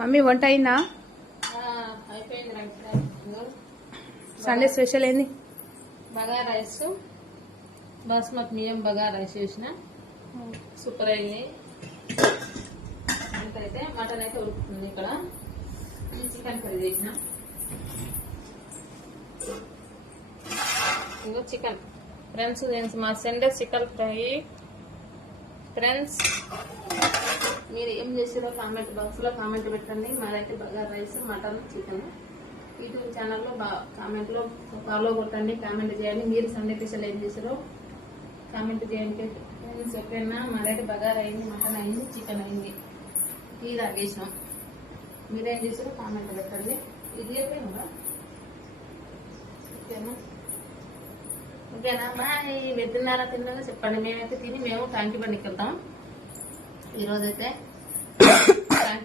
Mummy వంట అయిందా? Sunday special ఏంది? బగారా రైస్, బాస్మతి బియ్యం బగారా రైస్ చేసిన సూపర్ అయింది. అయితే మటన్ అయితే ఉడుకుతుంది. ఇక్కడ చికెన్ కర్రీ చేసిన. ఇంకో చికెన్ ఫ్రెండ్స్, మా సండే చికెన్ ఫ్రై. ఫ్రెండ్స్, మీరు ఏం చేసారో కామెంట్ బాక్స్ లో కామెంట్ పెట్టండి. మాదైతే bagara rice, mutton, chicken. YouTube ఛానల్లో కామెంట్లో ఫాలో కొట్టండి, కామెంట్ చేయండి. మీరు సండే స్పెషల్ ఏం చేసారో కామెంట్ చేయండి ఫ్రెండ్స్. ఓకేనా? మాదైతే బగారా అయింది, మటన్ అయింది, చికెన్ అయింది. టీ తాగేసినాం. మీరేం చేసారో కామెంట్ పెట్టండి. ఇది అయిపోయిందా? ఓకేనా? ఓకేనా? బాయ్. తిన్నారా? చెప్పండి. మేమైతే తిని మేము ట్యాంక్ బండికి వెళ్తాం ఈరోజైతే.